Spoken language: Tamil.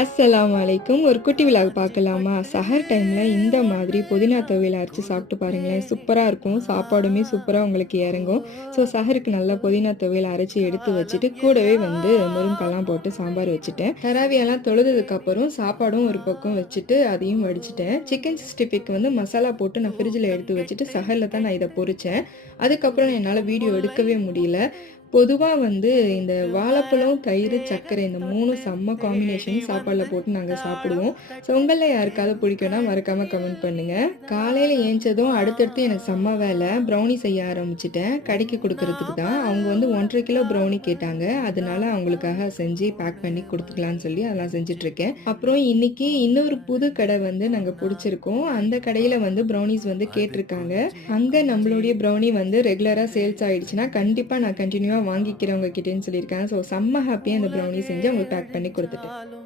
அஸ்ஸலாமு அலைக்கும். ஒரு குட்டி விலாக் பார்க்கலாமா? சஹர் டைம்ல இந்த மாதிரி புதினா துவையல் அரைச்சு சாப்பிட்டு பாருங்களேன். சூப்பரா இருக்கும். சாப்பாடுமே சூப்பரா உங்களுக்கு இறங்கும். ஸோ சஹருக்கு நல்லா புதினா துவையல் அரைச்சு எடுத்து வச்சுட்டு, கூடவே வந்து முருங்கக்காலாம் போட்டு சாம்பார் வச்சுட்டேன். தராவியெல்லாம் தொழுததுக்கப்புறம் சாப்பாடும் ஒரு பக்கம் வச்சுட்டு, அதையும் வடிச்சுட்டேன். சிக்கன் 65க்கு வந்து மசாலா போட்டு நான் ஃப்ரிட்ஜில எடுத்து வச்சுட்டு, சஹர்ல தான் நான் இத பொரிச்சேன். அதுக்கப்புறம் என்னால வீடியோ எடுக்கவே முடியல. பொதுவா வந்து இந்த வாழைப்பழம், தயிரு, சர்க்கரை இந்த 3ம் செம்ம காம்பினேஷன் சாப்பாடுல போட்டு நாங்க சாப்பிடுவோம். ஸோ உங்கள்ல யாருக்காவது பிடிக்கும்னா மறக்காம கமெண்ட் பண்ணுங்க. காலையில ஏஞ்சதும் அடுத்தடுத்து எனக்கு செம்ம வேலை. ப்ரௌனி செய்ய ஆரம்பிச்சுட்டேன். கடைக்கு குடுக்கறதுக்கு தான். அவங்க வந்து 1 1/2 கிலோ ப்ரௌனி கேட்டாங்க. அதனால அவங்களுக்காக செஞ்சு பேக் பண்ணி குடுத்துக்கலான்னு சொல்லி அதெல்லாம் செஞ்சுட்ருக்கேன். அப்புறம் இன்னைக்கு இன்னொரு புது கடை வந்து நாங்க புடிச்சிருக்கோம். அந்த கடையில வந்து ப்ரௌனீஸ் வந்து கேட்டிருக்காங்க. அங்க நம்மளுடைய ப்ரௌனி வந்து ரெகுலரா சேல்ஸ் ஆயிடுச்சுன்னா, கண்டிப்பா நான் கன்டினியூவா வாங்கிக்கிறேன் உங்ககிட்டன்னு சொல்லியிருக்காங்க. ஸோ செம்ம ஹாப்பியா இந்த ப்ரௌனி செஞ்சு அவங்களுக்கு பேக் பண்ணி குடுத்துட்டேன்.